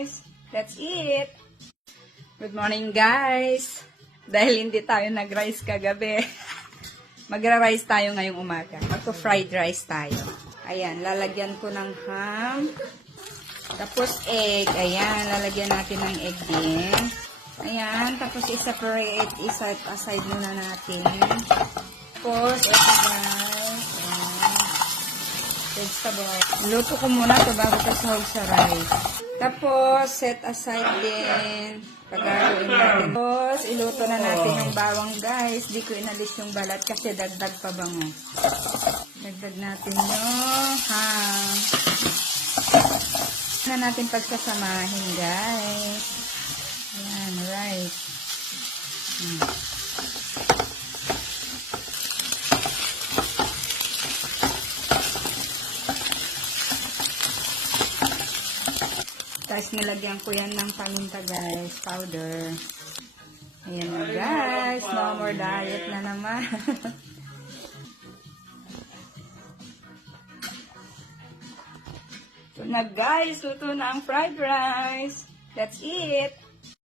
rice. Let's eat! Good morning, guys! Dahil hindi tayo nag-rice kagabi, magra-rice tayo ngayong umaga. Fried rice tayo. Ayan, lalagyan ko ng ham. Tapos egg. Ayan, lalagyan natin ng egg din. Ayan, tapos i-separate, i-set aside muna natin. Tapos, ito guys. Ayan. Vegetable. Luto ko muna ito bago ito sahog sa rice. Tapos, set aside din. Pagkaroon natin. Tapos, iluto na natin yung bawang guys. Di ko inalis yung balat kasi dagdag pa bango. Dagdag natin yung ham. Na natin pagsasamahin guys. Ayan, right. Tapos nilagyan ko yan ng paminta guys, powder. Ayan na guys, no more diet na naman. Ito na guys, luto na ang fried rice. Let's eat!